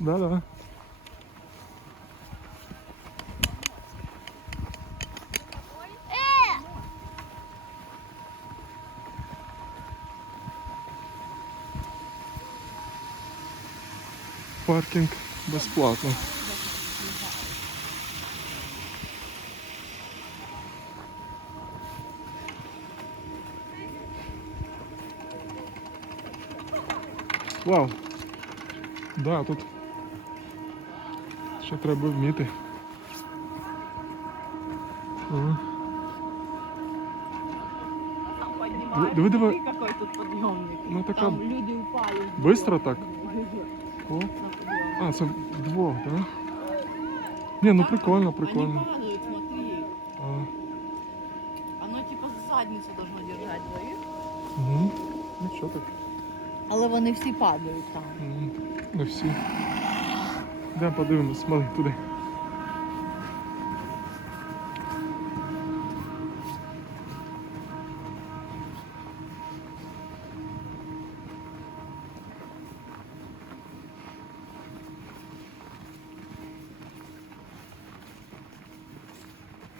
Да-да. Паркінг безплатно. Вау. Да, тут ще треба вміти. Ага. Диви- диви. Какой тут подъемник. Ну така Там люди упали. быстро так? О. А, це вдвох, да? Ні, ну прикольно, прикольно. Они падают, смотри. А, Оно типа за задницу должно держать двоих. угу. Ну що так? Але вони всі падають там. Не всі. Йдемо подивимось, мали туди.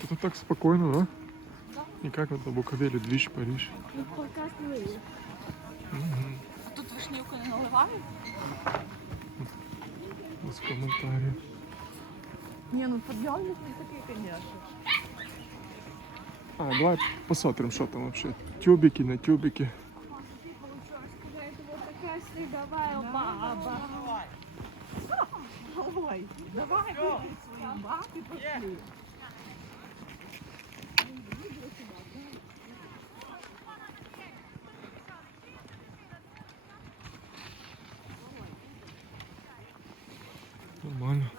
Тут так спокойно, да? Не как вот на Буковеле, Движ, Париж. Мгм. А тут вишнівку не наливають? Без комментариев. Ні, ну подйомник не такий, конечно. А, давай посмотрим, что там вообще. Тюбики на тюбики. Ой, давай вибери свою бабу і пошли. Нормально.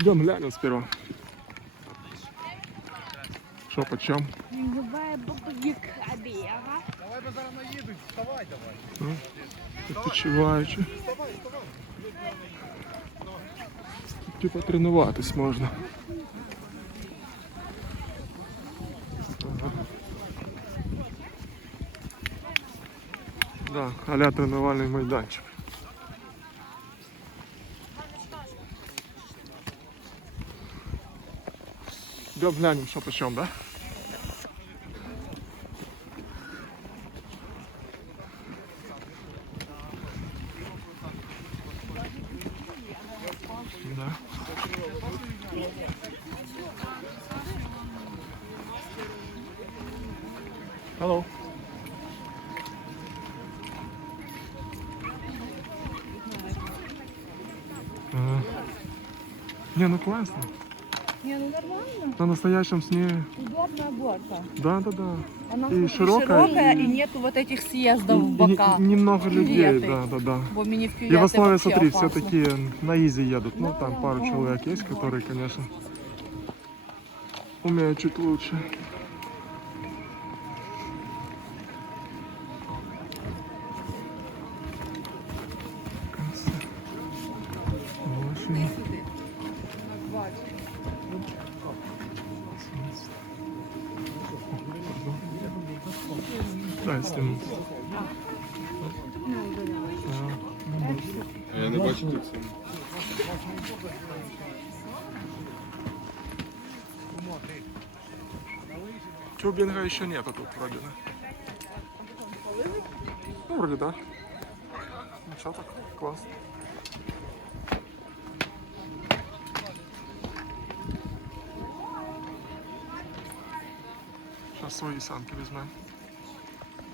Идем глянем сперва. Что почем? Давай бабуги крабі, ага. Давай бо зараз наїдуть, вставай давай. Відпочиваючи. Типа тренуватись можна. Да, аля тренувальний майданчик. Йдемо глянемо, що почем, да? Да. Hello. Не, ну классно. Не, ну нормально. На настоящем сне. Удобная горка. Да, да, да. Она и широкая. широкая, и, и нету вот этих съездов в бока. И, и немного людей, Кюветы. да, да, да. Бо мини и в основе, смотри, опасно. все такие на изи едут. Да, ну, там да, пару да, человек да. есть, которые, конечно, умеют чуть лучше. Красиво. 15 минут. А я не бачу тут це. Тюбинга еще нету тут вроде, да? Ну, вроде да. Ну, все так, класс. Сейчас свои санки возьмем.